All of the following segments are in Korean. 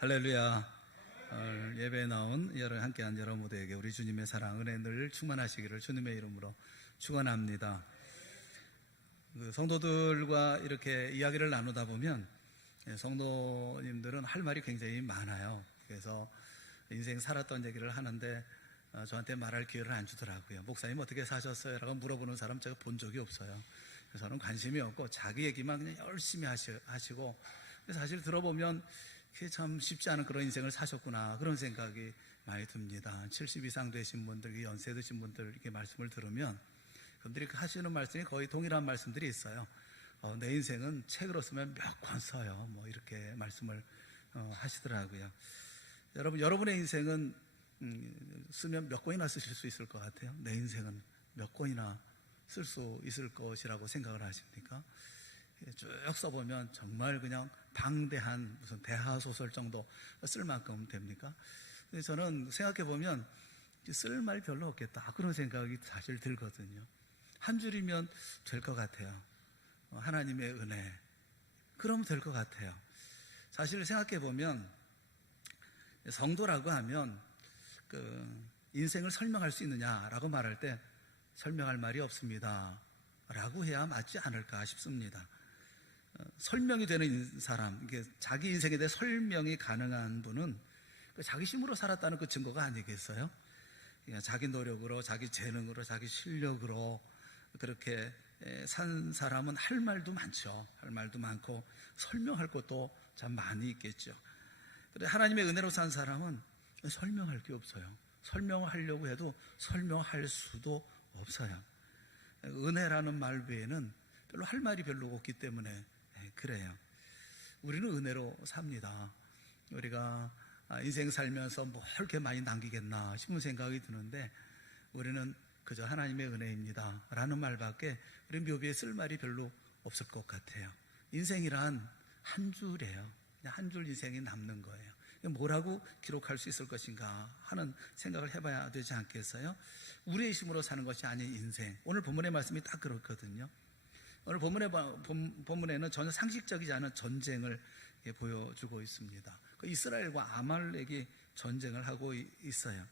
할렐루야. 예배에 나온 함께한 여러분 모두에게 우리 주님의 사랑, 은혜 늘 충만하시기를 주님의 이름으로 축원합니다. 성도들과 이렇게 이야기를 나누다 보면 성도님들은 할 말이 굉장히 많아요. 그래서 인생 살았던 얘기를 하는데 저한테 말할 기회를 안 주더라고요. 목사님 어떻게 사셨어요? 라고 물어보는 사람 제가 본 적이 없어요. 그래서 저는 관심이 없고 자기 얘기만 그냥 열심히 하시고, 사실 들어보면 그게 참 쉽지 않은 그런 인생을 사셨구나, 그런 생각이 많이 듭니다. 70 이상 되신 분들, 연세 드신 분들 이렇게 말씀을 들으면 그분들이 하시는 말씀이 거의 동일한 말씀들이 있어요. 내 인생은 책으로 쓰면 몇 권 써요, 뭐 이렇게 말씀을 하시더라고요. 여러분의 인생은 쓰면 몇 권이나 쓰실 수 있을 것 같아요? 내 인생은 몇 권이나 쓸 수 있을 것이라고 생각을 하십니까? 쭉 써보면 정말 그냥 방대한 무슨 대하소설 정도 쓸 만큼 됩니까? 저는 생각해보면 쓸 말 별로 없겠다, 그런 생각이 사실 들거든요. 한 줄이면 될 것 같아요. 하나님의 은혜, 그러면 될 것 같아요. 사실 생각해보면 성도라고 하면 인생을 설명할 수 있느냐라고 말할 때 설명할 말이 없습니다 라고 해야 맞지 않을까 싶습니다. 설명이 되는 사람, 이게 자기 인생에 대해 설명이 가능한 분은 자기 힘으로 살았다는 그 증거가 아니겠어요? 그러니까 자기 노력으로, 자기 재능으로, 자기 실력으로 그렇게 산 사람은 할 말도 많죠. 할 말도 많고 설명할 것도 참 많이 있겠죠. 그런데 하나님의 은혜로 산 사람은 설명할 게 없어요. 설명하려고 해도 설명할 수도 없어요. 은혜라는 말 외에는 별로 할 말이 별로 없기 때문에 그래요. 우리는 은혜로 삽니다. 우리가 인생 살면서 뭐 이렇게 많이 남기겠나 싶은 생각이 드는데, 우리는 그저 하나님의 은혜입니다 라는 말밖에 우리 묘비에 쓸 말이 별로 없을 것 같아요. 인생이란 한 줄이에요. 그냥 한 줄 인생이 남는 거예요. 뭐라고 기록할 수 있을 것인가 하는 생각을 해봐야 되지 않겠어요? 우리의 힘으로 사는 것이 아닌 인생. 오늘 본문의 말씀이 딱 그렇거든요. 오늘 본문에는 전혀 상식적이지 않은 전쟁을 보여주고 있습니다. 이스라엘과 아말렉이 전쟁을 하고 있어요.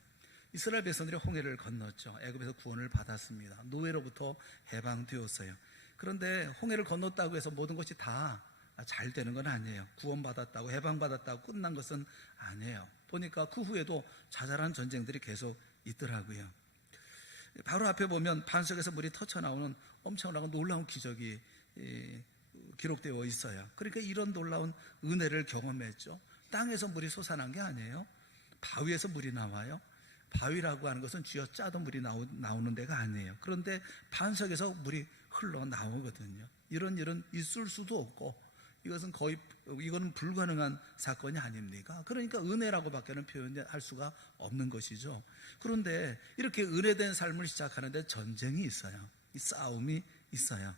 이스라엘 백성들이 홍해를 건넜죠. 애굽에서 구원을 받았습니다. 노예로부터 해방되었어요. 그런데 홍해를 건넜다고 해서 모든 것이 다 잘 되는 건 아니에요. 구원받았다고, 해방받았다고 끝난 것은 아니에요. 보니까 그 후에도 자잘한 전쟁들이 계속 있더라고요. 바로 앞에 보면 반석에서 물이 터쳐나오는 엄청나고 놀라운 기적이 기록되어 있어요. 그러니까 이런 놀라운 은혜를 경험했죠. 땅에서 물이 솟아난 게 아니에요. 바위에서 물이 나와요. 바위라고 하는 것은 쥐어짜도 물이 나오는 데가 아니에요. 그런데 반석에서 물이 흘러나오거든요. 이런 일은 있을 수도 없고, 이거는 불가능한 사건이 아닙니까? 그러니까 은혜라고 밖에는 표현할 수가 없는 것이죠. 그런데 이렇게 은혜된 삶을 시작하는데 전쟁이 있어요. 이 싸움이 있어요.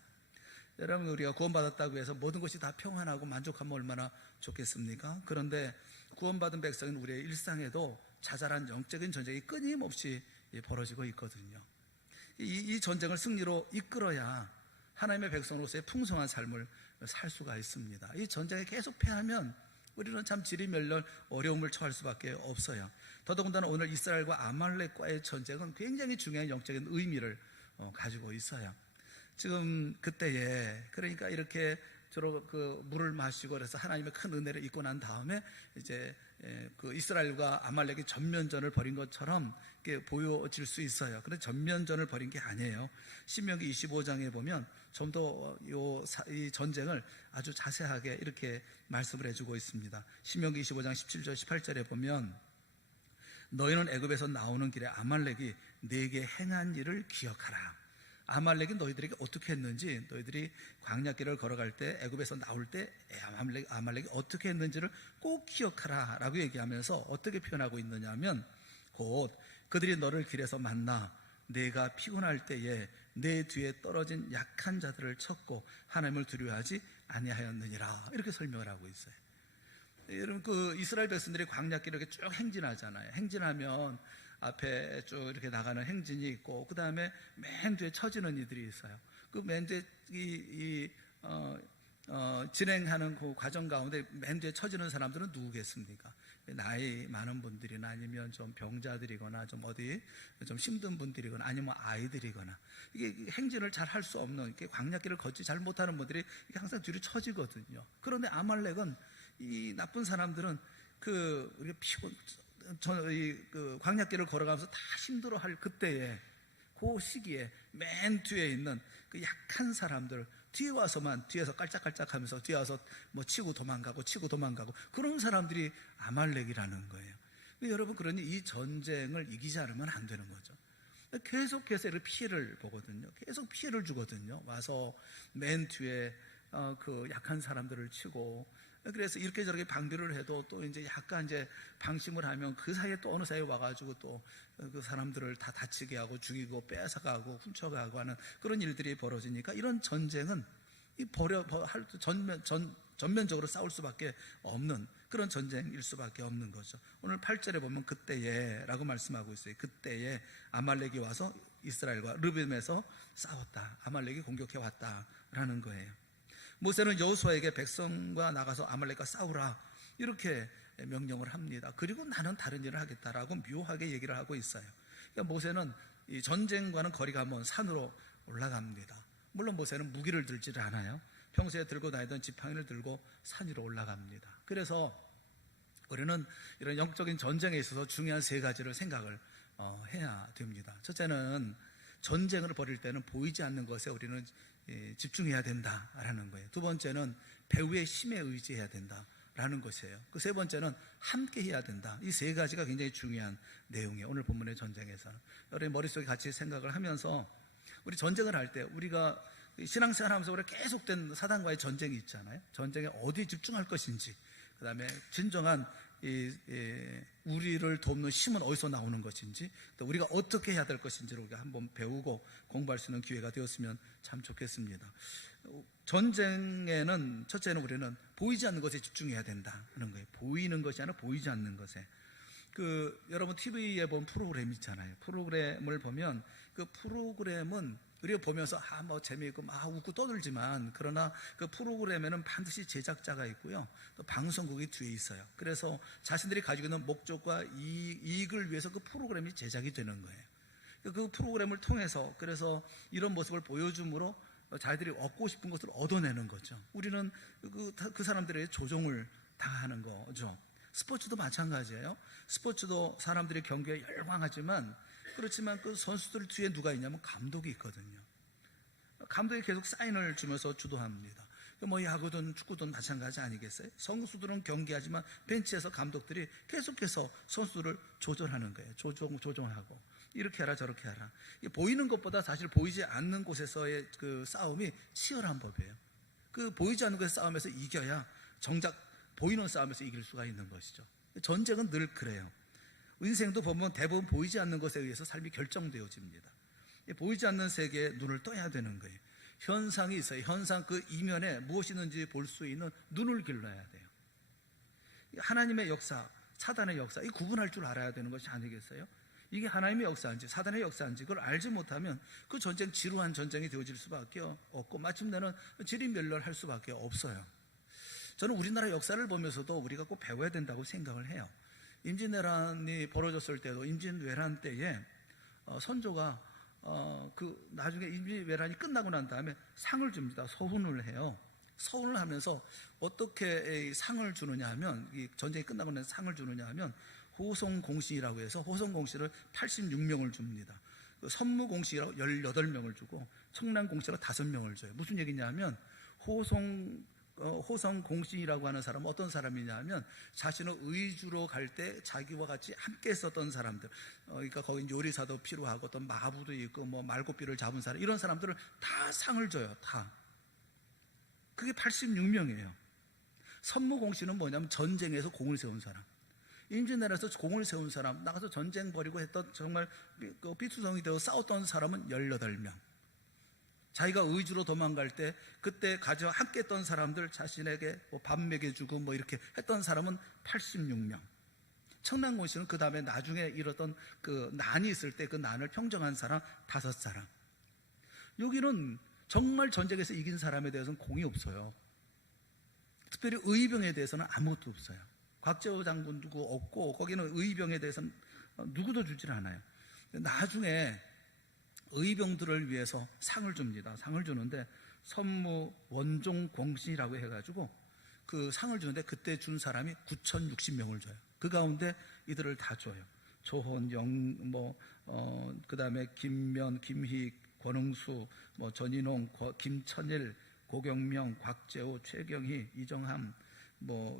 여러분, 우리가 구원받았다고 해서 모든 것이 다 평안하고 만족하면 얼마나 좋겠습니까? 그런데 구원받은 백성인 우리의 일상에도 자잘한 영적인 전쟁이 끊임없이 벌어지고 있거든요. 이 전쟁을 승리로 이끌어야 하나님의 백성으로서의 풍성한 삶을 살 수가 있습니다. 이 전쟁에 계속 패하면 우리는 참 지리멸렬 어려움을 처할 수밖에 없어요. 더더군다나 오늘 이스라엘과 아말렉과의 전쟁은 굉장히 중요한 영적인 의미를 가지고 있어요. 지금 그때에, 그러니까 이렇게 물을 마시고 그래서 하나님의 큰 은혜를 입고 난 다음에 이제 그 이스라엘과 아말렉이 전면전을 벌인 것처럼 이렇게 보여질 수 있어요. 그런데 전면전을 벌인 게 아니에요. 신명기 25장에 보면 좀 더 이 전쟁을 아주 자세하게 이렇게 말씀을 해주고 있습니다. 신명기 25장 17절 18절에 보면, 너희는 애굽에서 나오는 길에 아말렉이 네게 행한 일을 기억하라. 아말렉이 너희들에게 어떻게 했는지, 너희들이 광야길을 걸어갈 때, 애굽에서 나올 때 아말렉이 어떻게 했는지를 꼭 기억하라 라고 얘기하면서 어떻게 표현하고 있느냐 하면, 곧 그들이 너를 길에서 만나 내가 피곤할 때에 내 뒤에 떨어진 약한 자들을 쳤고 하나님을 두려워하지 아니하였느니라, 이렇게 설명을 하고 있어요. 여러분, 그 이스라엘 백성들이 광야길을 이렇게 쭉 행진하잖아요. 행진하면 앞에 쭉 이렇게 나가는 행진이 있고, 그 다음에 맨 뒤에 처지는 이들이 있어요. 그 맨 뒤에 진행하는 그 과정 가운데 맨 뒤에 처지는 사람들은 누구겠습니까? 나이 많은 분들이나 아니면 좀 병자들이거나 좀 어디 좀 힘든 분들이거나 아니면 아이들이거나 이게 행진을 잘 할 수 없는 이렇게 광야길을 걷지 잘 못하는 분들이 이게 항상 뒤로 처지거든요. 그런데 아말렉은 이 나쁜 사람들은 우리가 피곤 그 광야길을 걸어가면서 다 힘들어할 그때에 그 시기에 맨 뒤에 있는 그 약한 사람들 뒤에 와서만 뒤에서 깔짝깔짝하면서 뒤에 와서 뭐 치고 도망가고 그런 사람들이 아말렉이라는 거예요. 여러분 그러니 이 전쟁을 이기지 않으면 안 되는 거죠. 계속해서 이렇게 피해를 보거든요. 계속 피해를 주거든요. 와서 맨 뒤에 그 약한 사람들을 치고 그래서 이렇게 저렇게 방비를 해도 또 이제 약간 이제 방심을 하면 그 사이에 또 어느 사이에 와가지고 또 그 사람들을 다 다치게 하고 죽이고 뺏어가고 훔쳐가고 하는 그런 일들이 벌어지니까 이런 전쟁은 전면적으로 싸울 수밖에 없는 그런 전쟁일 수밖에 없는 거죠. 오늘 8절에 보면 그때에 라고 말씀하고 있어요. 그때에 아말렉이 와서 이스라엘과 르빔에서 싸웠다. 아말렉이 공격해 왔다라는 거예요. 모세는 여호수아에게 백성과 나가서 아말렉과 싸우라 이렇게 명령을 합니다. 그리고 나는 다른 일을 하겠다라고 묘하게 얘기를 하고 있어요. 그러니까 모세는 이 전쟁과는 거리가 먼 산으로 올라갑니다. 물론 모세는 무기를 들지를 않아요. 평소에 들고 다니던 지팡이를 들고 산 위로 올라갑니다. 그래서 우리는 이런 영적인 전쟁에 있어서 중요한 세 가지를 생각을 해야 됩니다. 첫째는 전쟁을 벌일 때는 보이지 않는 것에 우리는 집중해야 된다라는 거예요. 두 번째는 배후의 힘에 의지해야 된다라는 것이에요. 그 세 번째는 함께 해야 된다. 이 세 가지가 굉장히 중요한 내용이에요. 오늘 본문의 전쟁에서 여러분 머릿속에 같이 생각을 하면서 우리 전쟁을 할 때 우리가 신앙생활 하면서 우리가 계속된 사단과의 전쟁이 있잖아요. 전쟁에 어디에 집중할 것인지, 그 다음에 진정한 우리를 돕는 힘은 어디서 나오는 것인지, 또 우리가 어떻게 해야 될 것인지를 우리가 한번 배우고 공부할 수 있는 기회가 되었으면 참 좋겠습니다. 전쟁에는 첫째는 우리는 보이지 않는 것에 집중해야 된다는 거예요. 보이는 것이 아니라 보이지 않는 것에. 여러분 TV에 본 프로그램 있잖아요. 프로그램을 보면 그 프로그램은 우리가 보면서 뭐 재미있고 웃고 떠들지만, 그러나 그 프로그램에는 반드시 제작자가 있고요, 또 방송국이 뒤에 있어요. 그래서 자신들이 가지고 있는 목적과 이익을 위해서 그 프로그램이 제작이 되는 거예요. 그 프로그램을 통해서 그래서 이런 모습을 보여줌으로 자기들이 얻고 싶은 것을 얻어내는 거죠. 우리는 그 사람들의 조종을 당하는 거죠. 스포츠도 마찬가지예요. 스포츠도 사람들이 경기에 열광하지만, 그렇지만 그 선수들 뒤에 누가 있냐면 감독이 있거든요. 감독이 계속 사인을 주면서 주도합니다. 뭐 야구든 축구든 마찬가지 아니겠어요? 선수들은 경기하지만 벤치에서 감독들이 계속해서 선수들을 조절하는 거예요. 조종하고 이렇게 하라 저렇게 하라. 보이는 것보다 사실 보이지 않는 곳에서의 그 싸움이 치열한 법이에요. 그 보이지 않는 곳에서 싸움에서 이겨야 정작 보이는 싸움에서 이길 수가 있는 것이죠. 전쟁은 늘 그래요. 인생도 보면 대부분 보이지 않는 것에 의해서 삶이 결정되어집니다. 보이지 않는 세계에 눈을 떠야 되는 거예요. 현상이 있어요. 현상 그 이면에 무엇이 있는지 볼 수 있는 눈을 길러야 돼요. 하나님의 역사, 사단의 역사, 이 구분할 줄 알아야 되는 것이 아니겠어요? 이게 하나님의 역사인지 사단의 역사인지 그걸 알지 못하면 그 전쟁 지루한 전쟁이 되어질 수밖에 없고 마침내는 지리멸렬할 수밖에 없어요. 저는 우리나라 역사를 보면서도 우리가 꼭 배워야 된다고 생각을 해요. 임진왜란이 벌어졌을 때도 임진왜란 때에 선조가 나중에 임진왜란이 끝나고 난 다음에 상을 줍니다. 서훈을 해요. 서훈을 하면서 어떻게 상을 주느냐 하면, 이 전쟁이 끝나고 나서 상을 주느냐 하면 호송공신이라고 해서 호송공신을 86명을 줍니다. 선무공신이라고 18명을 주고 청란공신이라고 5명을 줘요. 무슨 얘기냐 하면 호성공신이라고 하는 사람은 어떤 사람이냐 하면 자신의 의주로 갈 때 자기와 같이 함께 있었던 사람들, 그러니까 거기 요리사도 필요하고 어떤 마부도 있고 뭐 말고삐를 잡은 사람, 이런 사람들을 다 상을 줘요. 다. 그게 86명이에요. 선무공신은 뭐냐면 전쟁에서 공을 세운 사람, 임진왜란에서 공을 세운 사람, 나가서 전쟁 벌이고 했던 정말 비투성이 되어 싸웠던 사람은 18명. 자기가 의주로 도망갈 때 그때 함께 했던 사람들 자신에게 밥 먹여주고 뭐 이렇게 했던 사람은 86명. 청란공신은 그 다음에 나중에 일었던 그 난이 있을 때 그 난을 평정한 사람 5사람. 여기는 정말 전쟁에서 이긴 사람에 대해서는 공이 없어요. 특별히 의병에 대해서는 아무것도 없어요. 곽재호 장군도 없고 거기는 의병에 대해서는 누구도 주질 않아요. 나중에 의병들을 위해서 상을 줍니다. 상을 주는데 선무 원종 공신이라고 해가지고 그 상을 주는데 그때 준 사람이 9,060명을 줘요. 그 가운데 이들을 다 줘요. 조헌영, 그다음에 김면, 김희익, 권응수, 전인홍, 김천일, 고경명, 곽재호, 최경희, 이정함,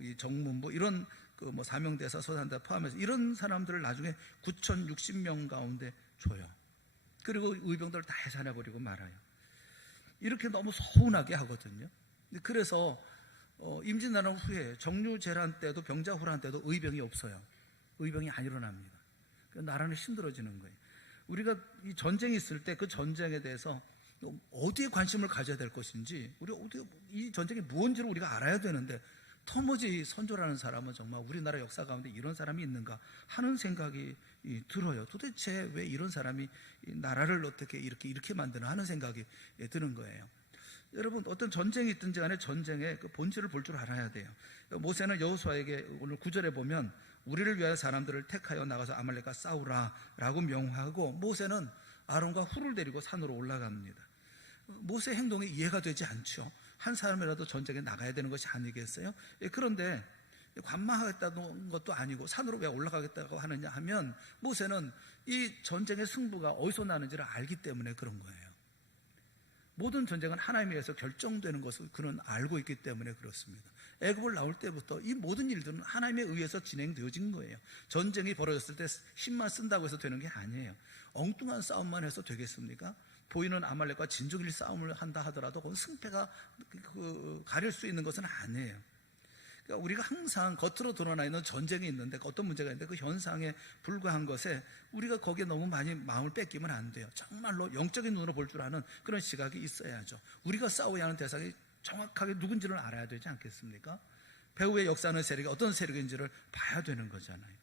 이 정문부 이런 사명대사, 서산대 포함해서 이런 사람들을 나중에 9,060명 가운데 줘요. 그리고 의병들을 다 해산해버리고 말아요. 이렇게 너무 서운하게 하거든요. 그래서 임진왜란 후에 정류재란 때도 병자호란 때도 의병이 없어요. 의병이 안 일어납니다. 나라는 힘들어지는 거예요. 우리가 이 전쟁이 있을 때 그 전쟁에 대해서 어디에 관심을 가져야 될 것인지, 이 전쟁이 무엇인지를 우리가 알아야 되는데, 터무지 선조라는 사람은 정말 우리나라 역사 가운데 이런 사람이 있는가 하는 생각이 들어요. 도대체 왜 이런 사람이 나라를 어떻게 이렇게 만드나 하는 생각이 드는 거예요. 여러분, 어떤 전쟁이 있든지 간에 전쟁의 그 본질을 볼 줄 알아야 돼요. 모세는 여호수아에게 오늘 9절에 보면 우리를 위하여 사람들을 택하여 나가서 아말렉과 싸우라 라고 명하고, 모세는 아론과 훌을 데리고 산으로 올라갑니다. 모세의 행동이 이해가 되지 않죠. 한 사람이라도 전쟁에 나가야 되는 것이 아니겠어요? 그런데 관망하겠다는 것도 아니고 산으로 왜 올라가겠다고 하느냐 하면, 모세는 이 전쟁의 승부가 어디서 나는지를 알기 때문에 그런 거예요. 모든 전쟁은 하나님에 의해서 결정되는 것을 그는 알고 있기 때문에 그렇습니다. 애굽을 나올 때부터 이 모든 일들은 하나님에 의해서 진행되어진 거예요. 전쟁이 벌어졌을 때 힘만 쓴다고 해서 되는 게 아니에요. 엉뚱한 싸움만 해서 되겠습니까? 보이는 아말렉과 진족일 싸움을 한다 하더라도 그건 승패가 가릴 수 있는 것은 아니에요. 그러니까 우리가 항상 겉으로 드러나 있는 전쟁이 있는데, 어떤 문제가 있는데 그 현상에 불과한 것에 우리가 거기에 너무 많이 마음을 뺏기면 안 돼요. 정말로 영적인 눈으로 볼 줄 아는 그런 시각이 있어야죠. 우리가 싸워야 하는 대상이 정확하게 누군지를 알아야 되지 않겠습니까? 배후의 역사하는 세력이 어떤 세력인지를 봐야 되는 거잖아요.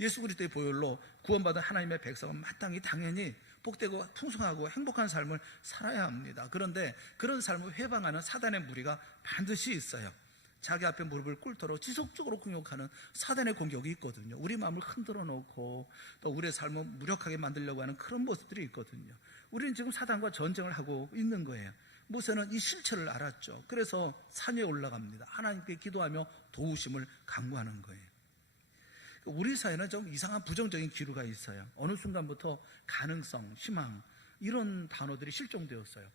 예수 그리스도의 보혈로 구원받은 하나님의 백성은 마땅히 당연히 복되고 풍성하고 행복한 삶을 살아야 합니다. 그런데 그런 삶을 회방하는 사단의 무리가 반드시 있어요. 자기 앞에 무릎을 꿇도록 지속적으로 공격하는 사단의 공격이 있거든요. 우리 마음을 흔들어 놓고 또 우리의 삶을 무력하게 만들려고 하는 그런 모습들이 있거든요. 우리는 지금 사단과 전쟁을 하고 있는 거예요. 모세는 이 실체를 알았죠. 그래서 산에 올라갑니다. 하나님께 기도하며 도우심을 간구하는 거예요. 우리 사회는 좀 이상한 부정적인 기류가 있어요. 어느 순간부터 가능성, 희망 이런 단어들이 실종되었어요.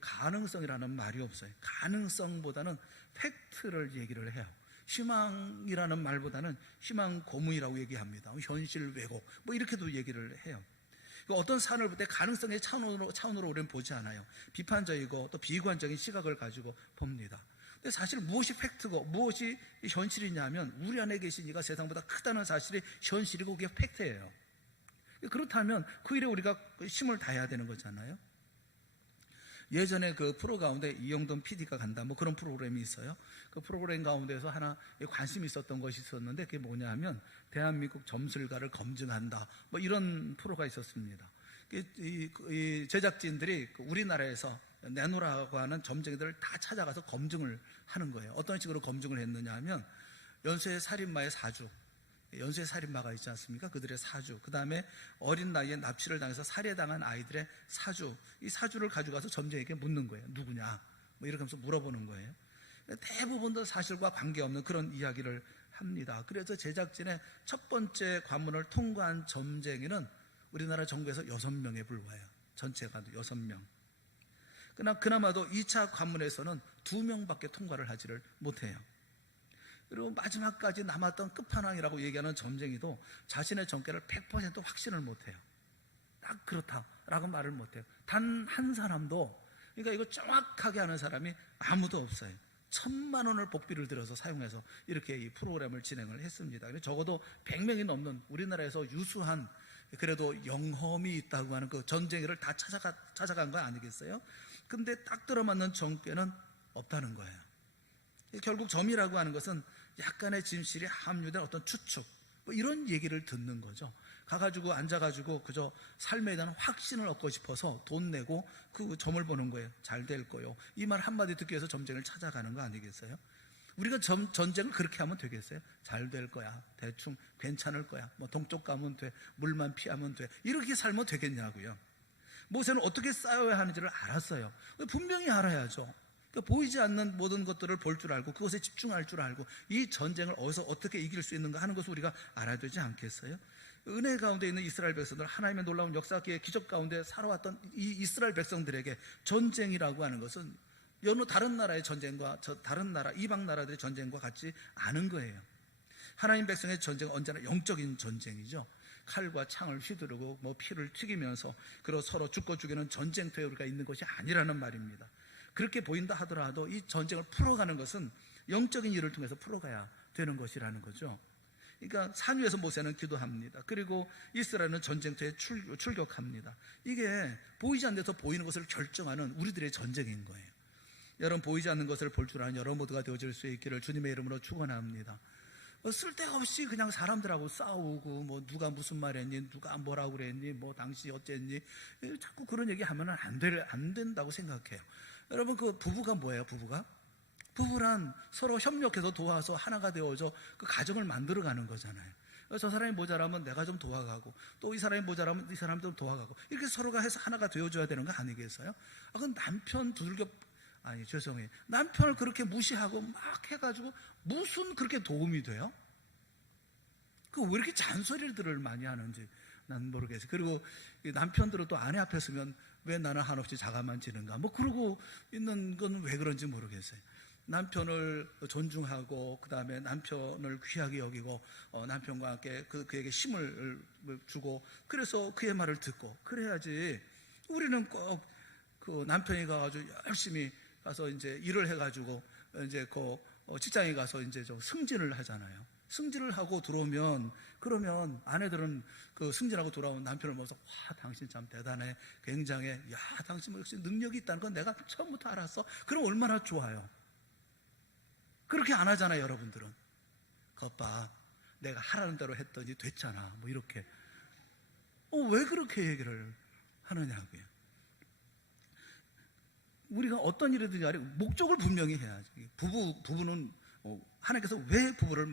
가능성이라는 말이 없어요. 가능성보다는 팩트를 얘기를 해요. 희망이라는 말보다는 희망 고문이라고 얘기합니다. 현실 왜곡 이렇게도 얘기를 해요. 어떤 산을 볼 때 가능성의 차원으로 우리는 보지 않아요. 비판적이고 또 비관적인 시각을 가지고 봅니다. 근데 사실 무엇이 팩트고 무엇이 현실이냐면, 우리 안에 계신 이가 세상보다 크다는 사실이 현실이고 그게 팩트예요. 그렇다면 그 일에 우리가 힘을 다해야 되는 거잖아요. 예전에 그 프로 가운데 이영돈 PD가 간다 그런 프로그램이 있어요. 그 프로그램 가운데서 하나 관심이 있었던 것이 있었는데, 그게 뭐냐 하면 대한민국 점술가를 검증한다 이런 프로가 있었습니다. 이 제작진들이 우리나라에서 내노라고 하는 점쟁이들을 다 찾아가서 검증을 하는 거예요. 어떤 식으로 검증을 했느냐 하면, 연쇄 살인마의 사주, 연쇄 살인마가 있지 않습니까? 그들의 사주, 그 다음에 어린 나이에 납치를 당해서 살해당한 아이들의 사주, 이 사주를 가져가서 점쟁이에게 묻는 거예요. 누구냐? 이렇게 하면서 물어보는 거예요. 대부분 다 사실과 관계없는 그런 이야기를 합니다. 그래서 제작진의 첫 번째 관문을 통과한 점쟁이는 우리나라 정부에서 6명에 불과해요. 전체가 6명. 그러나 그나마도 2차 관문에서는 2명밖에 통과를 하지를 못해요. 그리고 마지막까지 남았던 끝판왕이라고 얘기하는 점쟁이도 자신의 정계를 100% 확신을 못해요. 딱 그렇다라고 말을 못해요. 단 한 사람도, 그러니까 이거 정확하게 하는 사람이 아무도 없어요. 1,000만 원을 복비를 들여서 사용해서 이렇게 이 프로그램을 진행을 했습니다. 적어도 100명이 넘는 우리나라에서 유수한, 그래도 영험이 있다고 하는 그 전쟁이를 다 찾아간 거 아니겠어요? 근데 딱 들어맞는 정계는 없다는 거예요. 결국 점이라고 하는 것은 약간의 진실이 함유된 어떤 추측 이런 얘기를 듣는 거죠. 가가지고 앉아가지고 그저 삶에 대한 확신을 얻고 싶어서 돈 내고 그 점을 보는 거예요. 잘 될 거요. 이 말 한마디 듣기 위해서 점쟁이를 찾아가는 거 아니겠어요? 우리가 전쟁을 그렇게 하면 되겠어요? 잘 될 거야, 대충 괜찮을 거야, 뭐 동쪽 가면 돼, 물만 피하면 돼, 이렇게 살면 되겠냐고요. 모세는 어떻게 싸워야 하는지를 알았어요. 분명히 알아야죠. 그러니까 보이지 않는 모든 것들을 볼 줄 알고 그것에 집중할 줄 알고 이 전쟁을 어디서 어떻게 이길 수 있는가 하는 것을 우리가 알아야 되지 않겠어요? 은혜 가운데 있는 이스라엘 백성들, 하나님의 놀라운 역사기의 기적 가운데 살아왔던 이 이스라엘 백성들에게 전쟁이라고 하는 것은 여느 다른 나라의 전쟁과 다른 나라, 이방 나라들의 전쟁과 같지 않은 거예요. 하나님 백성의 전쟁은 언제나 영적인 전쟁이죠. 칼과 창을 휘두르고 뭐 피를 튀기면서 그리고 서로 죽고 죽이는 전쟁터에 우리가 있는 것이 아니라는 말입니다. 그렇게 보인다 하더라도 이 전쟁을 풀어가는 것은 영적인 일을 통해서 풀어가야 되는 것이라는 거죠. 그러니까 산 위에서 모세는 기도합니다. 그리고 이스라엘은 전쟁터에 출격합니다. 이게 보이지 않는 데서 보이는 것을 결정하는 우리들의 전쟁인 거예요. 여러분, 보이지 않는 것을 볼 줄 아는 여러분 모두가 되어질 수 있기를 주님의 이름으로 축원합니다. 쓸데없이 그냥 사람들하고 싸우고 뭐 누가 무슨 말했니, 누가 뭐라고 그랬니, 뭐 당시 어쨌니, 자꾸 그런 얘기 하면 안 된다고 생각해요. 여러분, 그 부부가 뭐예요? 부부란 서로 협력해서 도와서 하나가 되어서 그 가정을 만들어가는 거잖아요. 저 사람이 모자라면 내가 좀 도와가고, 또 이 사람이 모자라면 이 사람도 좀 도와가고, 이렇게 서로가 해서 하나가 되어줘야 되는 거 아니겠어요? 그럼 남편 죄송해요. 남편을 그렇게 무시하고 막 해가지고 무슨 그렇게 도움이 돼요? 왜 이렇게 잔소리들을 많이 하는지 난 모르겠어요. 그리고 남편들은 또 아내 앞에 서면 왜 나는 한없이 자가만 지는가, 뭐 그러고 있는 건 왜 그런지 모르겠어요. 남편을 존중하고 그 다음에 남편을 귀하게 여기고 남편과 함께 그에게 힘을 주고, 그래서 그의 말을 듣고 그래야지. 우리는 꼭 그 남편이 가가지고 열심히 가서 이제 일을 해가지고 이제 그 직장에 가서 이제 좀 승진을 하잖아요. 승진을 하고 들어오면, 그러면 아내들은 그 승진하고 돌아온 남편을 보면서 와, 당신 참 대단해, 굉장해, 야, 당신 역시 능력이 있다는 건 내가 처음부터 알았어. 그럼 얼마나 좋아요. 그렇게 안 하잖아요. 여러분들은 겉봐, 내가 하라는 대로 했더니 됐잖아, 뭐 이렇게. 왜 그렇게 얘기를 하느냐고요. 우리가 어떤 일이든지 간에 목적을 분명히 해야지. 부부는 하나님께서 왜 부부를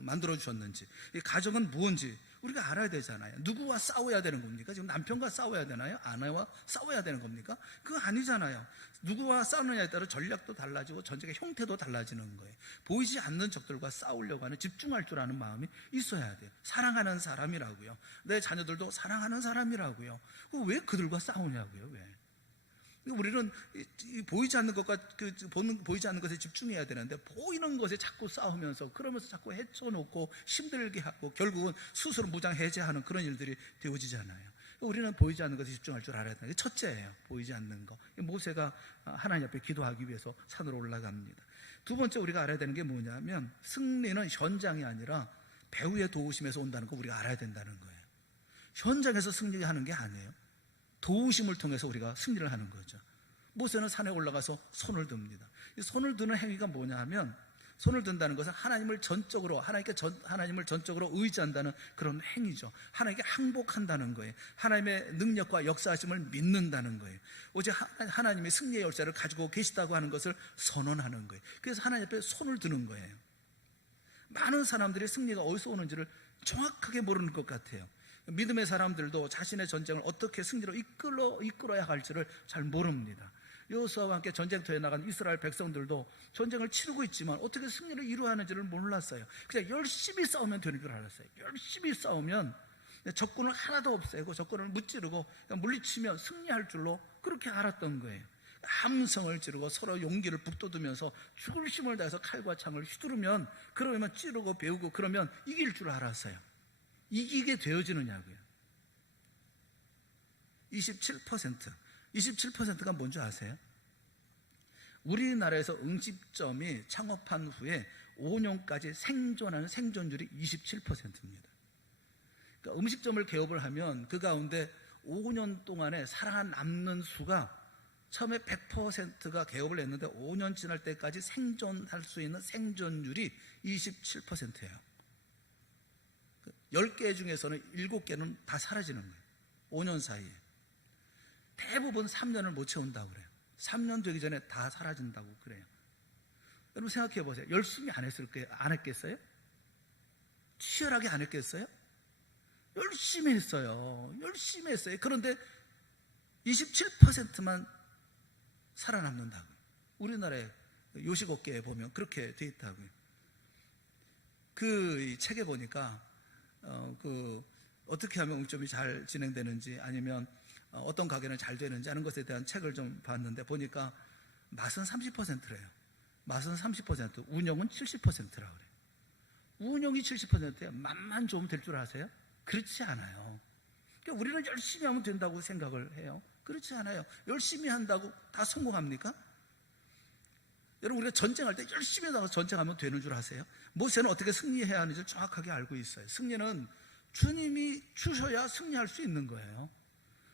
만들어 주셨는지, 이 가정은 무엇인지 우리가 알아야 되잖아요. 누구와 싸워야 되는 겁니까? 지금 남편과 싸워야 되나요? 아내와 싸워야 되는 겁니까? 그거 아니잖아요. 누구와 싸우느냐에 따라 전략도 달라지고 전쟁의 형태도 달라지는 거예요. 보이지 않는 적들과 싸우려고 하는, 집중할 줄 아는 마음이 있어야 돼요. 사랑하는 사람이라고요. 내 자녀들도 사랑하는 사람이라고요. 왜 그들과 싸우냐고요? 왜? 우리는 보이지 않는 것과 보이지 않는 것에 집중해야 되는데, 보이는 것에 자꾸 싸우면서 그러면서 자꾸 헤쳐놓고 힘들게 하고 결국은 스스로 무장해제하는 그런 일들이 되어지잖아요. 우리는 보이지 않는 것에 집중할 줄 알아야 되는 게 첫째예요. 보이지 않는 거. 모세가 하나님 앞에 기도하기 위해서 산으로 올라갑니다. 두 번째 우리가 알아야 되는 게 뭐냐면, 승리는 현장이 아니라 배후의 도우심에서 온다는 거 우리가 알아야 된다는 거예요. 현장에서 승리하는 게 아니에요. 도우심을 통해서 우리가 승리를 하는 거죠. 모세는 산에 올라가서 손을 듭니다. 이 손을 드는 행위가 뭐냐 하면, 손을 든다는 것은 하나님을 전적으로 의지한다는 그런 행위죠. 하나님께 항복한다는 거예요. 하나님의 능력과 역사하심을 믿는다는 거예요. 오직 하나님의 승리의 열쇠를 가지고 계시다고 하는 것을 선언하는 거예요. 그래서 하나님 앞에 손을 드는 거예요. 많은 사람들이 승리가 어디서 오는지를 정확하게 모르는 것 같아요. 믿음의 사람들도 자신의 전쟁을 어떻게 승리로 이끌어야 할지를 잘 모릅니다. 여호수아와 함께 전쟁터에 나간 이스라엘 백성들도 전쟁을 치르고 있지만 어떻게 승리를 이루어야 하는지를 몰랐어요. 그냥 열심히 싸우면 되는 줄 알았어요. 열심히 싸우면 적군을 하나도 없애고 적군을 무찌르고 물리치면 승리할 줄로 그렇게 알았던 거예요. 함성을 지르고 서로 용기를 북돋으면서 죽을 힘을 다해서 칼과 창을 휘두르면, 그러면 찌르고 배우고 그러면 이길 줄 알았어요. 이기게 되어지느냐고요. 27%가 뭔지 아세요? 우리나라에서 음식점이 창업한 후에 5년까지 생존하는 생존율이 27%입니다. 그러니까 음식점을 개업을 하면 그 가운데 5년 동안에 살아남는 수가, 처음에 100%가 개업을 했는데 5년 지날 때까지 생존할 수 있는 생존율이 27%예요. 10개 중에서는 7개는 다 사라지는 거예요. 5년 사이에. 대부분 3년을 못 채운다고 그래요. 3년 되기 전에 다 사라진다고 그래요. 여러분 생각해 보세요. 열심히 안 했겠어요? 치열하게 안 했겠어요? 열심히 했어요. 열심히 했어요. 그런데 27%만 살아남는다고요. 우리나라의 요식업계에 보면 그렇게 돼 있다고요. 그 책에 보니까 어떻게 하면 음식점이 잘 진행되는지, 아니면 어떤 가게는 잘 되는지 하는 것에 대한 책을 좀 봤는데, 보니까 맛은 30%래요. 맛은 30%, 운영은 70%라고 그래요. 운영이 70%예요. 맛만 좋으면 될 줄 아세요? 그렇지 않아요. 그러니까 우리는 열심히 하면 된다고 생각을 해요. 그렇지 않아요. 열심히 한다고 다 성공합니까? 여러분, 우리가 전쟁할 때 열심히 나가서 전쟁하면 되는 줄 아세요? 모세는 어떻게 승리해야 하는지 정확하게 알고 있어요. 승리는 주님이 주셔야 승리할 수 있는 거예요.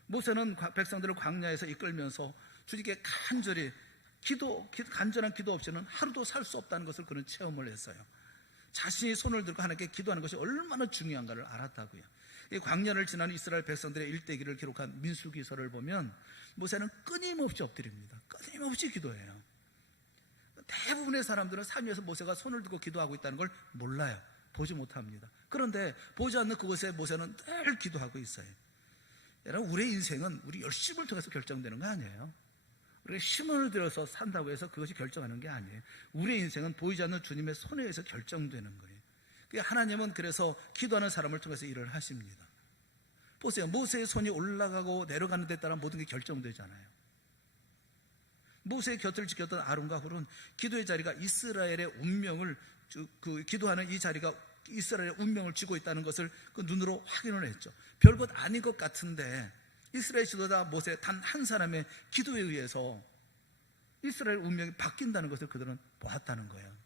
모세는 백성들을 광야에서 이끌면서 주님께 간절히 간절한 기도 없이는 하루도 살 수 없다는 것을 그는 체험을 했어요. 자신이 손을 들고 하나님께 기도하는 것이 얼마나 중요한가를 알았다고요. 이 광야를 지나는 이스라엘 백성들의 일대기를 기록한 민수기서를 보면 모세는 끊임없이 엎드립니다. 끊임없이 기도해요. 대부분의 사람들은 산 위에서 모세가 손을 들고 기도하고 있다는 걸 몰라요. 보지 못합니다. 그런데 보지 않는 그곳에 모세는 늘 기도하고 있어요. 여러분, 우리의 인생은 우리 열심을 통해서 결정되는 거 아니에요. 우리가 힘을 들여서 산다고 해서 그것이 결정하는 게 아니에요. 우리의 인생은 보이지 않는 주님의 손에 의해서 결정되는 거예요. 하나님은 그래서 기도하는 사람을 통해서 일을 하십니다. 보세요. 모세의 손이 올라가고 내려가는 데 따라 모든 게 결정되잖아요. 모세의 곁을 지켰던 아론과 훌은 기도의 자리가 이스라엘의 운명을, 기도하는 이 자리가 이스라엘의 운명을 쥐고 있다는 것을 그 눈으로 확인을 했죠. 별것 아닌 것 같은데 이스라엘 지도자 모세 단 한 사람의 기도에 의해서 이스라엘 운명이 바뀐다는 것을 그들은 보았다는 거예요.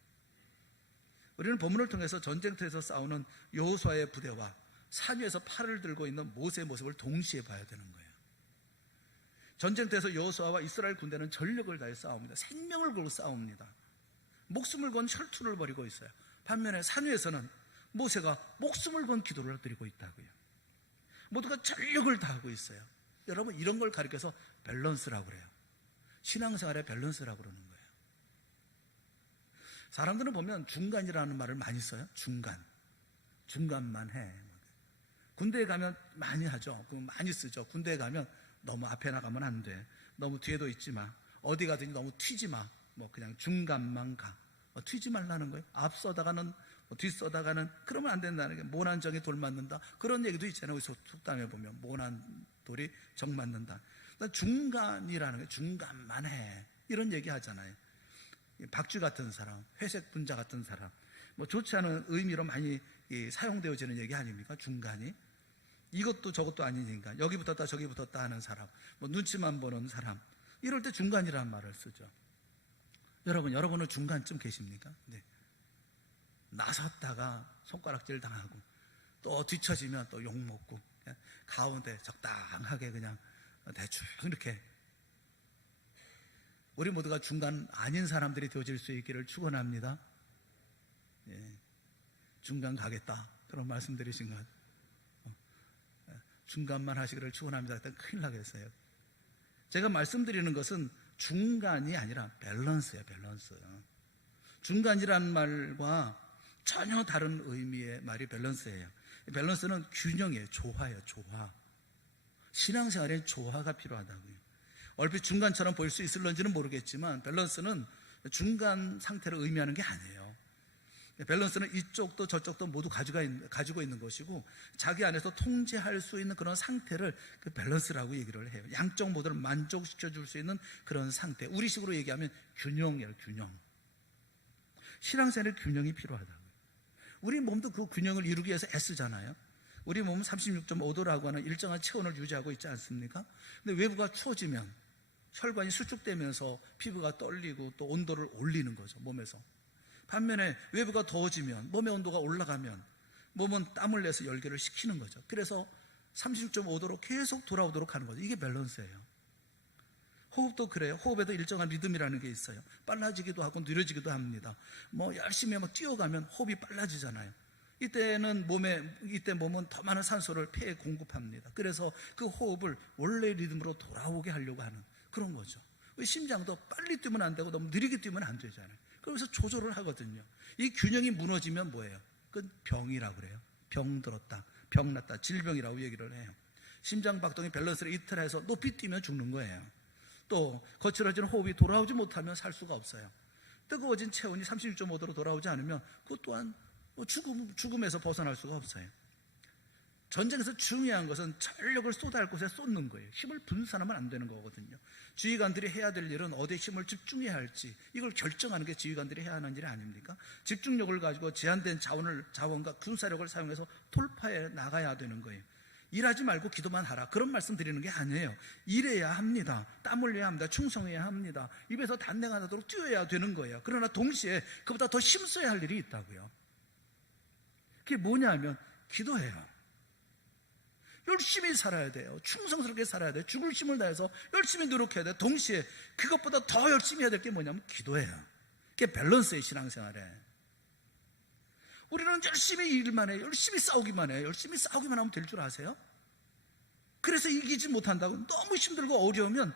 우리는 본문을 통해서 전쟁터에서 싸우는 여호수아의 부대와 산 위에서 팔을 들고 있는 모세의 모습을 동시에 봐야 되는 거예요. 전쟁터에서 여호수아와 이스라엘 군대는 전력을 다해 싸웁니다. 생명을 걸고 싸웁니다. 목숨을 건 혈투를 벌이고 있어요. 반면에 산 위에서는 모세가 목숨을 건 기도를 드리고 있다고요. 모두가 전력을 다하고 있어요. 여러분, 이런 걸 가리켜서 밸런스라고 그래요. 신앙생활의 밸런스라고 그러는 거예요. 사람들은 보면 중간이라는 말을 많이 써요. 중간만 해. 군대에 가면 많이 하죠. 많이 쓰죠. 군대에 가면 너무 앞에 나가면 안 돼. 너무 뒤에도 있지 마. 어디 가든지 너무 튀지 마. 그냥 중간만 가. 튀지 말라는 거예요. 앞서다가는 뒤서다가는 그러면 안 된다는 게, 모난 정에 돌 맞는다. 그런 얘기도 있잖아요. 속담에 보면 모난 돌이 정 맞는다. 중간이라는 게 중간만 해. 이런 얘기 하잖아요. 박쥐 같은 사람, 회색 분자 같은 사람, 좋지 않은 의미로 많이 사용되어지는 얘기 아닙니까? 중간이. 이것도 저것도 아니니까 여기 붙었다 저기 붙었다 하는 사람, 눈치만 보는 사람, 이럴 때 중간이라는 말을 쓰죠. 여러분은 중간쯤 계십니까? 네. 나섰다가 손가락질 당하고 또 뒤처지면 또 욕먹고, 가운데 적당하게 그냥 대충 이렇게, 우리 모두가 중간 아닌 사람들이 되어질 수 있기를 축원합니다. 예. 중간 가겠다 그런 말씀 드리신 것 같아요. 중간만 하시기를 축원합니다. 그때 큰일 나겠어요. 제가 말씀드리는 것은 중간이 아니라 밸런스예요. 밸런스. 중간이라는 말과 전혀 다른 의미의 말이 밸런스예요. 밸런스는 균형이에요. 조화예요. 조화. 신앙생활에 조화가 필요하다고요. 얼핏 중간처럼 보일 수 있을런지는 모르겠지만 밸런스는 중간 상태를 의미하는 게 아니에요. 밸런스는 이쪽도 저쪽도 모두 가지고 있는 것이고, 자기 안에서 통제할 수 있는 그런 상태를 그 밸런스라고 얘기를 해요. 양쪽 모두를 만족시켜 줄 수 있는 그런 상태. 우리식으로 얘기하면 균형이에요. 균형. 신앙생활에 균형이 필요하다고요. 우리 몸도 그 균형을 이루기 위해서 애쓰잖아요. 우리 몸은 36.5도라고 하는 일정한 체온을 유지하고 있지 않습니까? 근데 외부가 추워지면 혈관이 수축되면서 피부가 떨리고 또 온도를 올리는 거죠, 몸에서. 반면에 외부가 더워지면, 몸의 온도가 올라가면 몸은 땀을 내서 열기를 식히는 거죠. 그래서 36.5도로 계속 돌아오도록 하는 거죠. 이게 밸런스예요. 호흡도 그래요. 호흡에도 일정한 리듬이라는 게 있어요. 빨라지기도 하고 느려지기도 합니다. 열심히 뛰어가면 호흡이 빨라지잖아요. 이때 몸은 더 많은 산소를 폐에 공급합니다. 그래서 그 호흡을 원래 리듬으로 돌아오게 하려고 하는 그런 거죠. 심장도 빨리 뛰면 안 되고 너무 느리게 뛰면 안 되잖아요. 그래서 조절을 하거든요. 이 균형이 무너지면 뭐예요? 그건 병이라고 그래요. 병 들었다, 병 났다, 질병이라고 얘기를 해요. 심장박동이 밸런스를 이탈해서 높이 뛰면 죽는 거예요. 또 거칠어진 호흡이 돌아오지 못하면 살 수가 없어요. 뜨거워진 체온이 36.5도로 돌아오지 않으면 그것 또한 죽음에서 벗어날 수가 없어요. 전쟁에서 중요한 것은 전력을 쏟아할 곳에 쏟는 거예요. 힘을 분산하면 안 되는 거거든요. 지휘관들이 해야 될 일은 어디에 힘을 집중해야 할지 이걸 결정하는 게 지휘관들이 해야 하는 일 아닙니까? 집중력을 가지고 제한된 자원과 군사력을 사용해서 돌파해 나가야 되는 거예요. 일하지 말고 기도만 하라, 그런 말씀 드리는 게 아니에요. 일해야 합니다. 땀 흘려야 합니다. 충성해야 합니다. 입에서 단내가 나도록 뛰어야 되는 거예요. 그러나 동시에 그보다 더 힘써야 할 일이 있다고요. 그게 뭐냐면 기도해요. 열심히 살아야 돼요. 충성스럽게 살아야 돼요. 죽을 힘을 다해서 열심히 노력해야 돼요. 동시에 그것보다 더 열심히 해야 될 게 뭐냐면 기도예요. 그게 밸런스의 신앙생활에. 우리는 열심히 일만 해요. 열심히 싸우기만 해요. 열심히 싸우기만 하면 될 줄 아세요? 그래서 이기지 못한다고. 너무 힘들고 어려우면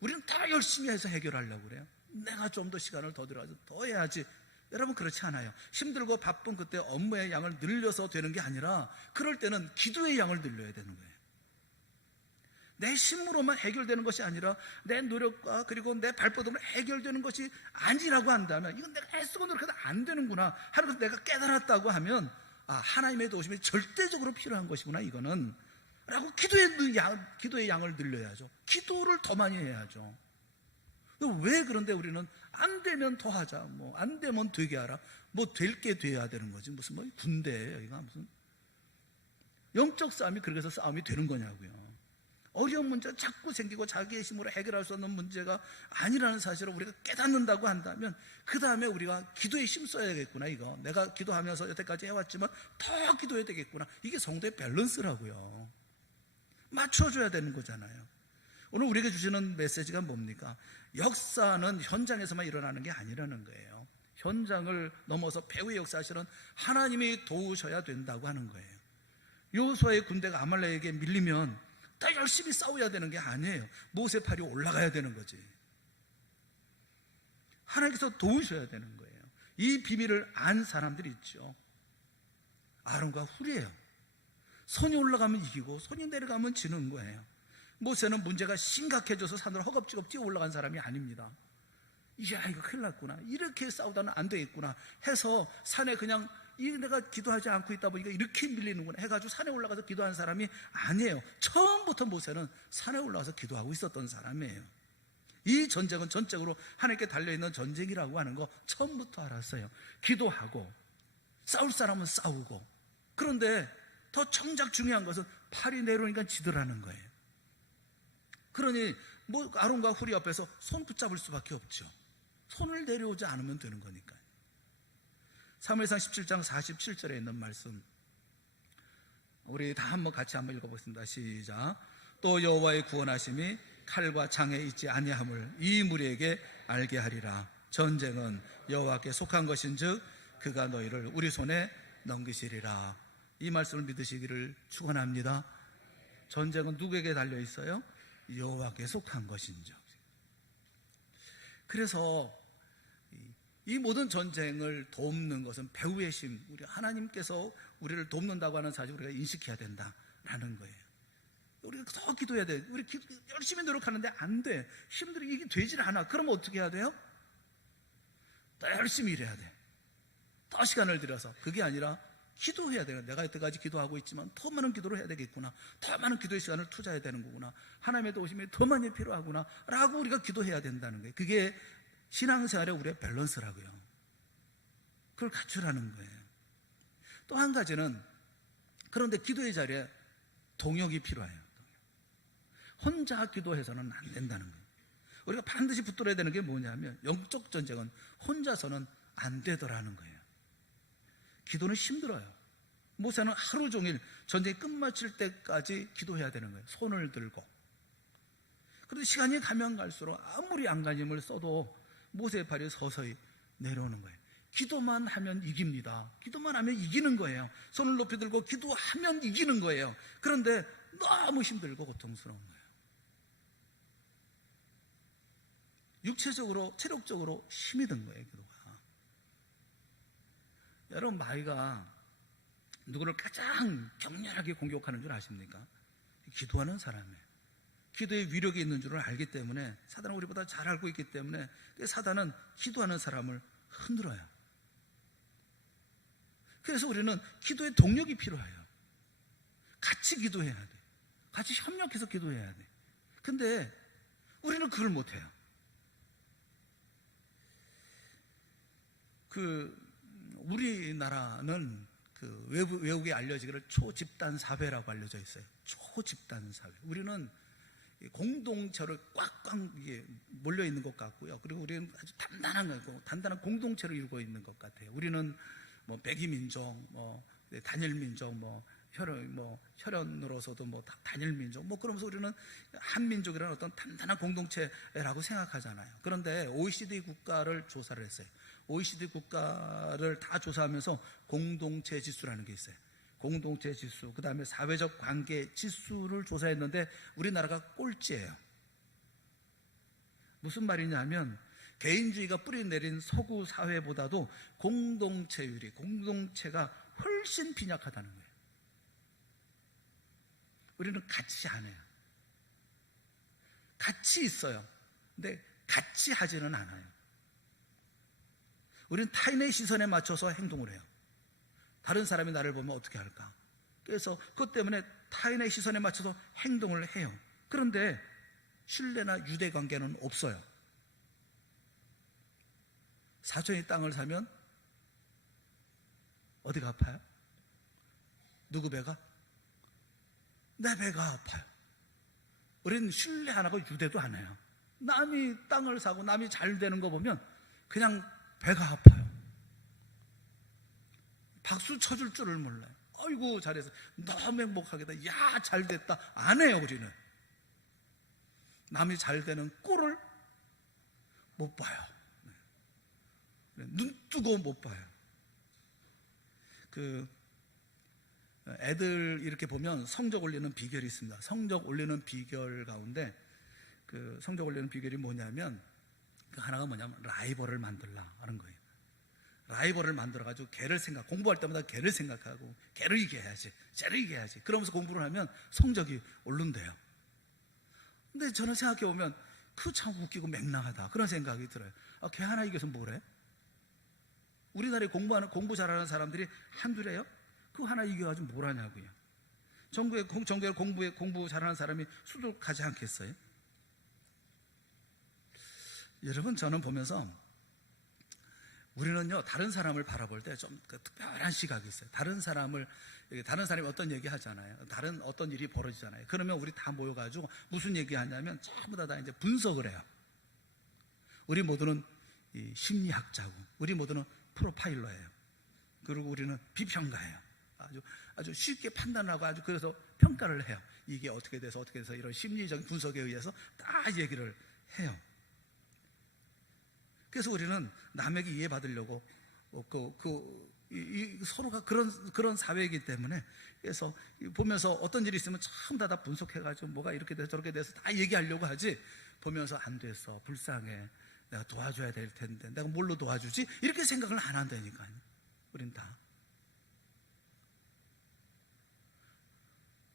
우리는 다 열심히 해서 해결하려고 그래요. 내가 좀 더 시간을 더 들어가서 더 해야지. 여러분, 그렇지 않아요. 힘들고 바쁜 그때 업무의 양을 늘려서 되는 게 아니라 그럴 때는 기도의 양을 늘려야 되는 거예요. 내 힘으로만 해결되는 것이 아니라 내 노력과 그리고 내 발버둥으로 해결되는 것이 아니라고 한다면, 이건 내가 애쓰고 노력해도 안 되는구나 하는 것을 내가 깨달았다고 하면, 하나님의 도우심이 절대적으로 필요한 것이구나 이거는 라고 기도의 양을 늘려야죠. 기도를 더 많이 해야죠. 왜 그런데 우리는 안 되면 더 하자, 안 되면 되게 하라, 될 게 돼야 되는 거지, 무슨 군대예요 이거. 무슨 영적 싸움이 그렇게 해서 싸움이 되는 거냐고요. 어려운 문제가 자꾸 생기고 자기의 힘으로 해결할 수 없는 문제가 아니라는 사실을 우리가 깨닫는다고 한다면 그 다음에 우리가 기도에 힘써야겠구나. 이거 내가 기도하면서 여태까지 해왔지만 더 기도해야 되겠구나. 이게 성도의 밸런스라고요. 맞춰줘야 되는 거잖아요. 오늘 우리에게 주시는 메시지가 뭡니까? 역사는 현장에서만 일어나는 게 아니라는 거예요. 현장을 넘어서 배후의 역사 실은 하나님이 도우셔야 된다고 하는 거예요. 여호수아의 군대가 아말렉에게 밀리면 다 열심히 싸워야 되는 게 아니에요. 모세팔이 올라가야 되는 거지. 하나님께서 도우셔야 되는 거예요. 이 비밀을 안 사람들이 있죠. 아론과 훌이에요. 손이 올라가면 이기고 손이 내려가면 지는 거예요. 모세는 문제가 심각해져서 산으로 허겁지겁 뛰어 올라간 사람이 아닙니다. 야, 이거 큰일 났구나, 이렇게 싸우다는 안 되겠구나 해서 산에 그냥 내가 기도하지 않고 있다 보니까 이렇게 밀리는구나 해가지고 산에 올라가서 기도한 사람이 아니에요. 처음부터 모세는 산에 올라가서 기도하고 있었던 사람이에요. 이 전쟁은 전적으로 하나님께 달려있는 전쟁이라고 하는 거 처음부터 알았어요. 기도하고 싸울 사람은 싸우고. 그런데 더 정작 중요한 것은 팔이 내려오니까 지더라는 거예요. 그러니 아론과 훌이 옆에서 손 붙잡을 수밖에 없죠. 손을 내려오지 않으면 되는 거니까요. 사무엘상 17장 47절에 있는 말씀, 우리 다 같이 한번 읽어보겠습니다. 시작. 또 여호와의 구원하심이 칼과 창에 있지 아니함을 이 무리에게 알게 하리라. 전쟁은 여호와께 속한 것인즉 그가 너희를 우리 손에 넘기시리라. 이 말씀을 믿으시기를 축원합니다. 전쟁은 누구에게 달려 있어요? 여호와께 속한 것인즉. 그래서 이 모든 전쟁을 돕는 것은 배후의 힘, 우리 하나님께서 우리를 돕는다고 하는 사실 우리가 인식해야 된다라는 거예요. 우리가 더 기도해야 돼. 우리 열심히 노력하는데 안 돼. 힘들어, 이게 되질 않아. 그러면 어떻게 해야 돼요? 더 열심히 일해야 돼. 더 시간을 들여서. 그게 아니라 기도해야 돼요. 내가 여태까지 기도하고 있지만 더 많은 기도를 해야 되겠구나. 더 많은 기도의 시간을 투자해야 되는 거구나. 하나님의 도우심이 더 많이 필요하구나 라고 우리가 기도해야 된다는 거예요. 그게 신앙생활의 우리의 밸런스라고요. 그걸 갖추라는 거예요. 또 한 가지는, 그런데 기도의 자리에 동역이 필요해요. 혼자 기도해서는 안 된다는 거예요. 우리가 반드시 붙들어야 되는 게 뭐냐면, 영적 전쟁은 혼자서는 안 되더라는 거예요. 기도는 힘들어요. 모세는 하루 종일 전쟁이 끝마칠 때까지 기도해야 되는 거예요. 손을 들고. 그런데 시간이 가면 갈수록 아무리 안간힘을 써도 모세의 팔이 서서히 내려오는 거예요. 기도만 하면 이깁니다. 기도만 하면 이기는 거예요. 손을 높이 들고 기도하면 이기는 거예요. 그런데 너무 힘들고 고통스러운 거예요. 육체적으로, 체력적으로 힘이 든 거예요, 기도가. 여러분, 마귀가 누구를 가장 격렬하게 공격하는 줄 아십니까? 기도하는 사람이에요. 기도에 위력이 있는 줄을 알기 때문에, 사단은 우리보다 잘 알고 있기 때문에 사단은 기도하는 사람을 흔들어요. 그래서 우리는 기도의 동력이 필요해요. 같이 기도해야 돼. 같이 협력해서 기도해야 돼. 근데 우리는 그걸 못해요. 우리나라는 외국에 알려지기를 초집단 사회라고 알려져 있어요. 초집단 사회. 우리는 공동체를 꽉꽉 몰려 있는 것 같고요. 그리고 우리는 아주 단단한 공동체를 이루고 있는 것 같아요. 우리는 백이 민족, 단일 민족, 혈연으로서도 단일 민족, 그러면서 우리는 한 민족이라는 어떤 단단한 공동체라고 생각하잖아요. 그런데 OECD 국가를 조사를 했어요. OECD 국가를 다 조사하면서 공동체 지수라는 게 있어요. 공동체 지수, 그 다음에 사회적 관계 지수를 조사했는데 우리나라가 꼴찌예요. 무슨 말이냐면, 개인주의가 뿌리내린 서구 사회보다도 공동체가 훨씬 빈약하다는 거예요. 우리는 같이 안 해요. 같이 있어요. 근데 같이 하지는 않아요. 우리는 타인의 시선에 맞춰서 행동을 해요. 다른 사람이 나를 보면 어떻게 할까? 그래서 그것 때문에 타인의 시선에 맞춰서 행동을 해요. 그런데 신뢰나 유대관계는 없어요. 사촌이 땅을 사면 어디가 아파요? 누구 배가? 내 배가 아파요. 우리는 신뢰 안 하고 유대도 안 해요. 남이 땅을 사고 남이 잘 되는 거 보면 그냥 배가 아파요. 박수 쳐줄 줄을 몰라요. 아이고 잘해서 너무 행복하겠다. 야 잘됐다. 안 해요. 우리는 남이 잘 되는 꼴을 못 봐요. 눈 뜨고 못 봐요. 애들 이렇게 보면 성적 올리는 비결이 있습니다. 성적 올리는 비결 가운데 성적 올리는 비결이 뭐냐면, 하나가 뭐냐면 라이벌을 만들라 하는 거예요. 라이벌을 만들어가지고 공부할 때마다 걔를 생각하고 걔를 이겨야지, 쟤를 이겨야지. 그러면서 공부를 하면 성적이 오른대요. 근데 저는 생각해보면 그거 참 웃기고 맹랑하다, 그런 생각이 들어요. 걔 하나 이겨서 뭐래? 우리나라에 공부 잘하는 사람들이 한둘이에요? 그거 하나 이겨가지고 뭘 하냐고요. 전국에 공부 잘하는 사람이 수두룩하지 않겠어요? 여러분, 저는 보면서 우리는요, 다른 사람을 바라볼 때 좀 특별한 시각이 있어요. 다른 사람이 어떤 얘기 하잖아요. 다른 어떤 일이 벌어지잖아요. 그러면 우리 다 모여가지고 무슨 얘기 하냐면 전부 다 이제 분석을 해요. 우리 모두는 심리학자고, 우리 모두는 프로파일러예요. 그리고 우리는 비평가예요. 아주 쉽게 판단하고 그래서 평가를 해요. 이게 어떻게 돼서 이런 심리적인 분석에 의해서 다 얘기를 해요. 그래서 우리는 남에게 이해받으려고 서로가 그런 사회이기 때문에, 그래서 보면서 어떤 일이 있으면 전부 다 분석해가지고 뭐가 이렇게 돼서 저렇게 돼서 다 얘기하려고 하지, 보면서 안 됐어, 불쌍해, 내가 도와줘야 될 텐데 내가 뭘로 도와주지, 이렇게 생각을 안 한다니까요. 우린 다.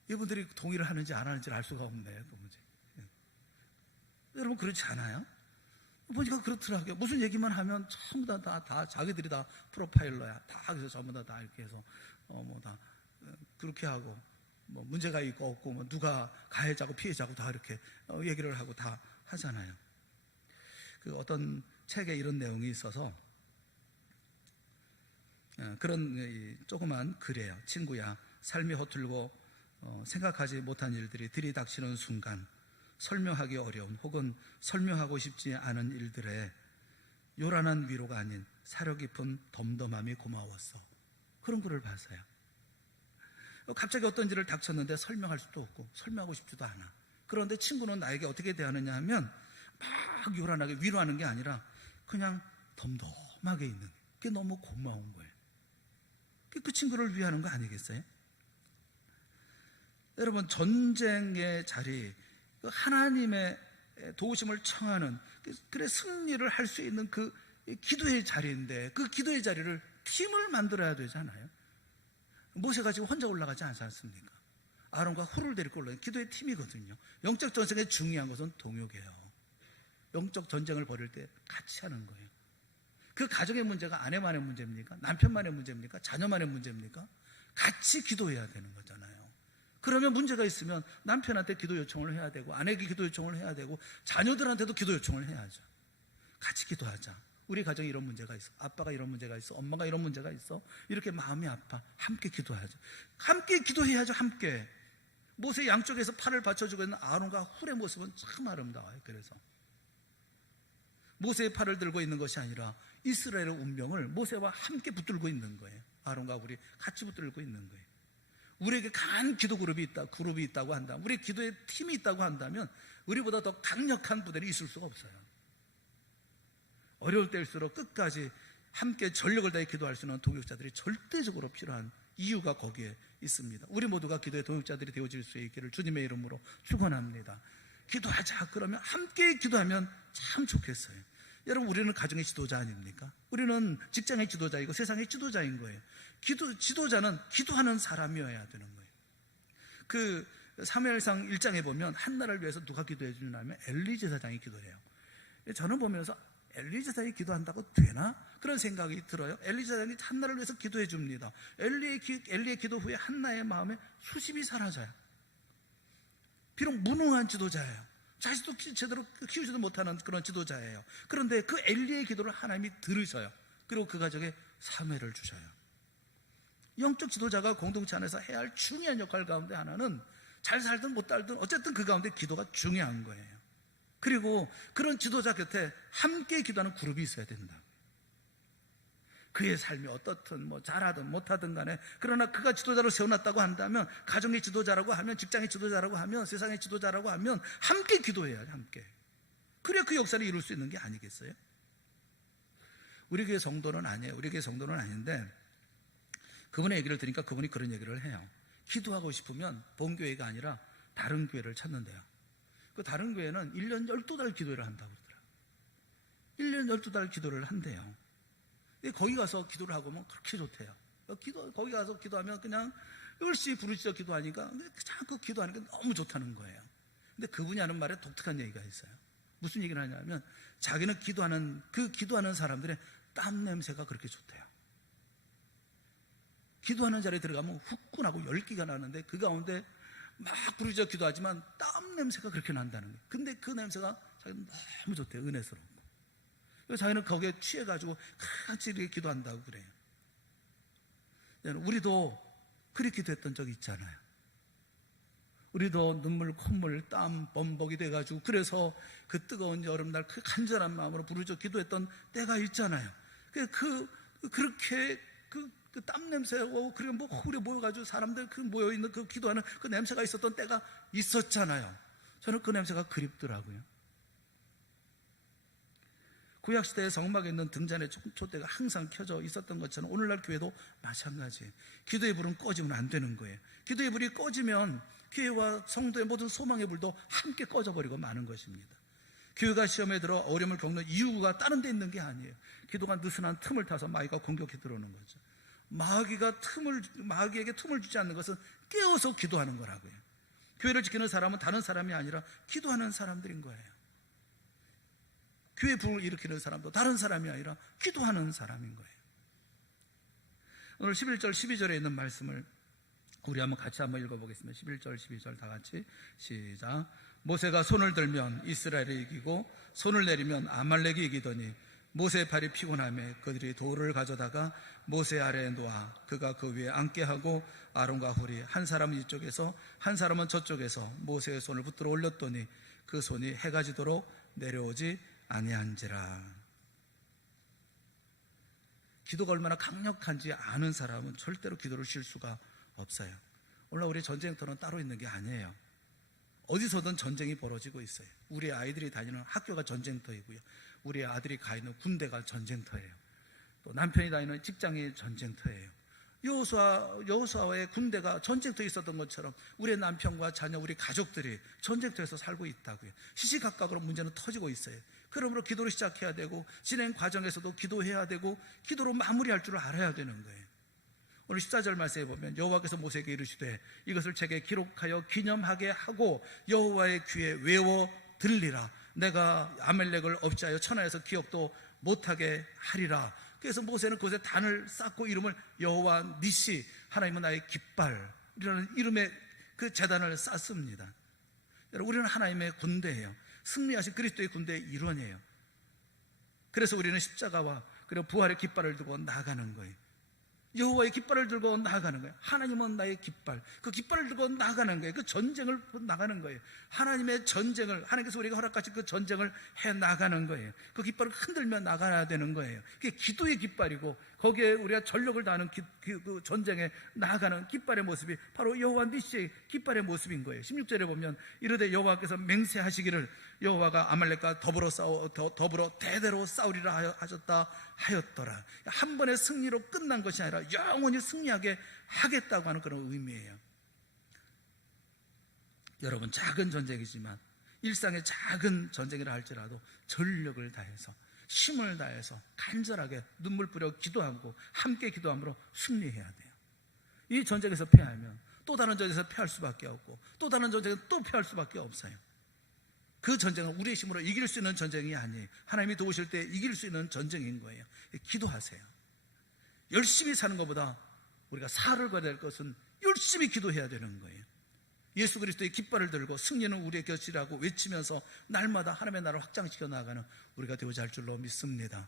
이분들이 동의를 하는지 안 하는지를 알 수가 없네요. 그 문제. 여러분, 그렇지 않아요? 보니까 그렇더라고요. 무슨 얘기만 하면 전부 다 자기들이 다 프로파일러야. 다 그래서 전부 다 이렇게 해서 다 그렇게 하고, 문제가 있고 없고, 누가 가해자고 피해자고 다 이렇게 얘기를 하고 다 하잖아요. 어떤 책에 이런 내용이 있어서 그런 조그만 글이에요. 친구야, 삶이 허툴고 생각하지 못한 일들이 들이닥치는 순간, 설명하기 어려운 혹은 설명하고 싶지 않은 일들에 요란한 위로가 아닌 사려 깊은 덤덤함이 고마웠어. 그런 글을 봤어요. 갑자기 어떤 일을 닥쳤는데 설명할 수도 없고 설명하고 싶지도 않아. 그런데 친구는 나에게 어떻게 대하느냐 하면 막 요란하게 위로하는 게 아니라 그냥 덤덤하게 있는, 그게 너무 고마운 거예요. 그 친구를 위하는 거 아니겠어요? 여러분, 전쟁의 자리, 하나님의 도우심을 청하는, 그래 승리를 할 수 있는 그 기도의 자리인데, 그 기도의 자리를 팀을 만들어야 되잖아요. 모세가 지금 혼자 올라가지 않지 않습니까? 아론과 훌을 데리고 올라가는 기도의 팀이거든요. 영적 전쟁에 중요한 것은 동역이에요. 영적 전쟁을 벌일 때 같이 하는 거예요. 그 가정의 문제가 아내만의 문제입니까? 남편만의 문제입니까? 자녀만의 문제입니까? 같이 기도해야 되는 거잖아요. 그러면 문제가 있으면 남편한테 기도 요청을 해야 되고, 아내에게 기도 요청을 해야 되고, 자녀들한테도 기도 요청을 해야죠. 같이 기도하자. 우리 가정에 이런 문제가 있어. 아빠가 이런 문제가 있어. 엄마가 이런 문제가 있어. 이렇게 마음이 아파. 함께 기도하죠. 함께 기도해야죠. 함께. 모세 양쪽에서 팔을 받쳐주고 있는 아론과 훌의 모습은 참 아름다워요. 그래서 모세의 팔을 들고 있는 것이 아니라 이스라엘의 운명을 모세와 함께 붙들고 있는 거예요. 아론과 훌이 같이 붙들고 있는 거예요. 우리에게 강한 기도 그룹이 있다고 한다면, 우리 기도의 팀이 있다고 한다면 우리보다 더 강력한 부대는 있을 수가 없어요. 어려울 때일수록 끝까지 함께 전력을 다해 기도할 수 있는 동역자들이 절대적으로 필요한 이유가 거기에 있습니다. 우리 모두가 기도의 동역자들이 되어질 수 있기를 주님의 이름으로 축원합니다. 기도하자. 그러면 함께 기도하면 참 좋겠어요. 여러분, 우리는 가정의 지도자 아닙니까? 우리는 직장의 지도자이고 세상의 지도자인 거예요. 지도자는 기도하는 사람이어야 되는 거예요. 그 사무엘상 1장에 보면 한나라를 위해서 누가 기도해 주냐면 엘리 제사장이 기도해요. 저는 보면서 엘리 제사장이 기도한다고 되나? 그런 생각이 들어요. 엘리 제사장이 한나라를 위해서 기도해 줍니다. 엘리의 기도 후에 한나의 마음에 수심이 사라져요. 비록 무능한 지도자예요. 자식도 제대로 키우지도 못하는 그런 지도자예요. 그런데 그 엘리의 기도를 하나님이 들으셔요. 그리고 그 가정에 사매를 주셔요. 영적 지도자가 공동체 안에서 해야 할 중요한 역할 가운데 하나는 잘 살든 못 살든 어쨌든 그 가운데 기도가 중요한 거예요. 그리고 그런 지도자 곁에 함께 기도하는 그룹이 있어야 된다. 그의 삶이 어떻든 잘하든 못하든 간에, 그러나 그가 지도자로 세워놨다고 한다면, 가정의 지도자라고 하면, 직장의 지도자라고 하면, 세상의 지도자라고 하면 함께 기도해야죠. 함께. 그래야 그 역사를 이룰 수 있는 게 아니겠어요? 우리 교회 성도는 아니에요. 우리 교회 성도는 아닌데 그분의 얘기를 들으니까 그분이 그런 얘기를 해요. 기도하고 싶으면 본교회가 아니라 다른 교회를 찾는데요. 그 다른 교회는 1년 12달 기도를 한다고 그러더라고요. 1년 12달 기도를 한대요. 거기 가서 기도를 하고 뭐 그렇게 좋대요. 거기 가서 기도하면 그냥 열심히 부르짖어 기도하니까 자꾸 기도하는 게 너무 좋다는 거예요. 근데 그분이 하는 말에 독특한 얘기가 있어요. 무슨 얘기를 하냐면 자기는 기도하는 사람들의 땀 냄새가 그렇게 좋대요. 기도하는 자리에 들어가면 후끈하고 열기가 나는데 그 가운데 막 부르짖어 기도하지만 땀 냄새가 그렇게 난다는 거예요. 근데 그 냄새가 자기는 너무 좋대요. 은혜스럽고. 그래서 자기는 거기에 취해가지고 같이 이렇게 기도한다고 그래요. 우리도 그렇게 기도했던 적이 있잖아요. 우리도 눈물, 콧물, 땀, 범벅이 돼가지고 그래서 그 뜨거운 여름날 그 간절한 마음으로 부르짖어 기도했던 때가 있잖아요. 그렇게 그 땀 냄새하고 그리고 뭐 홀에 모여가지고 사람들 모여있는 그 기도하는 그 냄새가 있었던 때가 있었잖아요. 저는 그 냄새가 그립더라고요. 구약시대에 성막에 있는 등잔의 촛대가 항상 켜져 있었던 것처럼 오늘날 교회도 마찬가지예요. 기도의 불은 꺼지면 안 되는 거예요. 기도의 불이 꺼지면 교회와 성도의 모든 소망의 불도 함께 꺼져버리고 마는 것입니다. 교회가 시험에 들어 어려움을 겪는 이유가 다른 데 있는 게 아니에요. 기도가 느슨한 틈을 타서 마귀가 공격해 들어오는 거죠. 마귀에게 틈을 주지 않는 것은 깨어서 기도하는 거라고요. 교회를 지키는 사람은 다른 사람이 아니라 기도하는 사람들인 거예요. 교회 부흥을 일으키는 사람도 다른 사람이 아니라 기도하는 사람인 거예요. 오늘 11절 12절에 있는 말씀을 우리 같이 한번 읽어보겠습니다. 11절 12절 다 같이 시작. 모세가 손을 들면 이스라엘이 이기고 손을 내리면 아말렉이 이기더니 모세의 팔이 피곤하며 그들이 돌을 가져다가 모세 아래에 놓아 그가 그 위에 앉게 하고 아론과 훌이 한 사람은 이쪽에서 한 사람은 저쪽에서 모세의 손을 붙들어 올렸더니 그 손이 해가 지도록 내려오지 아니한지라. 기도가 얼마나 강력한지 아는 사람은 절대로 기도를 쉴 수가 없어요. 오늘 우리 전쟁터는 따로 있는 게 아니에요. 어디서든 전쟁이 벌어지고 있어요. 우리 아이들이 다니는 학교가 전쟁터이고요. 우리 아들이 가 있는 군대가 전쟁터예요. 또 남편이 다니는 직장이 전쟁터예요. 여호수아의 군대가 전쟁터에 있었던 것처럼 우리의 남편과 자녀, 우리 가족들이 전쟁터에서 살고 있다고요. 시시각각으로 문제는 터지고 있어요. 그러므로 기도를 시작해야 되고 진행 과정에서도 기도해야 되고 기도로 마무리할 줄 알아야 되는 거예요. 오늘 14절 말씀에 보면 여호와께서 모세에게 이르시되 이것을 책에 기록하여 기념하게 하고 여호와의 귀에 외워 들리라. 내가 아멜렉을 없이하여 천하에서 기억도 못하게 하리라. 그래서 모세는 그곳에 단을 쌓고 이름을 여호와 니시, 하나님은 나의 깃발이라는 이름의 그 제단을 쌓습니다. 여러분, 우리는 하나님의 군대예요. 승리하신 그리스도의 군대의 일원이에요. 그래서 우리는 십자가와 그리고 부활의 깃발을 들고 나아가는 거예요. 여호와의 깃발을 들고 나아가는 거예요. 하나님은 나의 깃발. 그 깃발을 들고 나아가는 거예요. 그 전쟁을 나가는 거예요. 하나님의 전쟁을, 하나님께서 우리가 허락하신 그 전쟁을 해 나가는 거예요. 그 깃발을 흔들며 나가야 되는 거예요. 그게 기도의 깃발이고 거기에 우리가 전력을 다하는 그 전쟁에 나아가는 깃발의 모습이 바로 여호와 니시의 깃발의 모습인 거예요. 16절에 보면 이르되 여호와께서 맹세하시기를 여호와가 아말렉과 더불어 대대로 싸우리라 하셨다 하였더라. 한 번의 승리로 끝난 것이 아니라 영원히 승리하게 하겠다고 하는 그런 의미예요. 여러분, 작은 전쟁이지만 일상의 작은 전쟁이라 할지라도 전력을 다해서 힘을 다해서 간절하게 눈물 뿌려 기도하고 함께 기도함으로 승리해야 돼요. 이 전쟁에서 패하면 또 다른 전쟁에서 패할 수밖에 없고 또 다른 전쟁에서 또 패할 수밖에 없어요. 그 전쟁은 우리의 힘으로 이길 수 있는 전쟁이 아니에요. 하나님이 도우실 때 이길 수 있는 전쟁인 거예요. 기도하세요. 열심히 사는 것보다 우리가 살을 거둬야 될 것은 열심히 기도해야 되는 거예요. 예수 그리스도의 깃발을 들고 승리는 우리의 것이라고 외치면서 날마다 하나님의 나라를 확장시켜 나가는 우리가 되고자 할 줄로 믿습니다.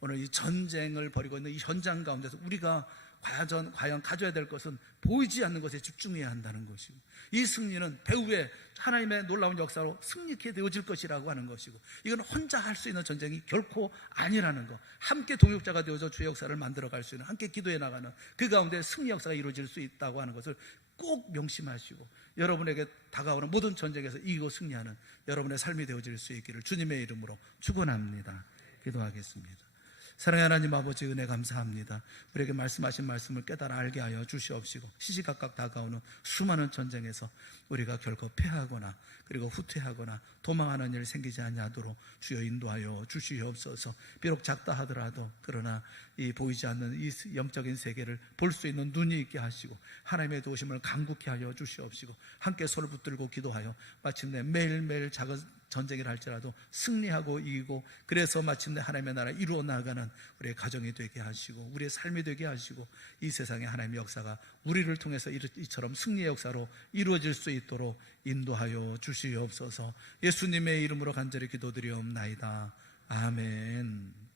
오늘 이 전쟁을 벌이고 있는 이 현장 가운데서 우리가 과연 가져야 될 것은 보이지 않는 것에 집중해야 한다는 것이고, 이 승리는 배후에 하나님의 놀라운 역사로 승리케 되어질 것이라고 하는 것이고, 이건 혼자 할 수 있는 전쟁이 결코 아니라는 것, 함께 동역자가 되어서 주의 역사를 만들어갈 수 있는, 함께 기도해 나가는 그 가운데 승리 역사가 이루어질 수 있다고 하는 것을 꼭 명심하시고 여러분에게 다가오는 모든 전쟁에서 이기고 승리하는 여러분의 삶이 되어질 수 있기를 주님의 이름으로 축원합니다. 기도하겠습니다. 사랑의 하나님 아버지, 은혜 감사합니다. 우리에게 말씀하신 말씀을 깨달아 알게 하여 주시옵시고 시시각각 다가오는 수많은 전쟁에서 우리가 결코 패하거나 그리고 후퇴하거나 도망하는 일 생기지 아니하도록 주여 인도하여 주시옵소서. 비록 작다 하더라도 그러나 이 보이지 않는 이 영적인 세계를 볼 수 있는 눈이 있게 하시고 하나님의 도우심을 간구케 하여 주시옵시고 함께 손을 붙들고 기도하여 마침내 매일매일 작은 전쟁이라 할지라도 승리하고 이기고 그래서 마침내 하나님의 나라 이루어 나가는 우리의 가정이 되게 하시고 우리의 삶이 되게 하시고 이 세상에 하나님의 역사가 우리를 통해서 이처럼 승리의 역사로 이루어질 수 있도록 인도하여 주시옵소서. 예수님의 이름으로 간절히 기도드리옵나이다. 아멘.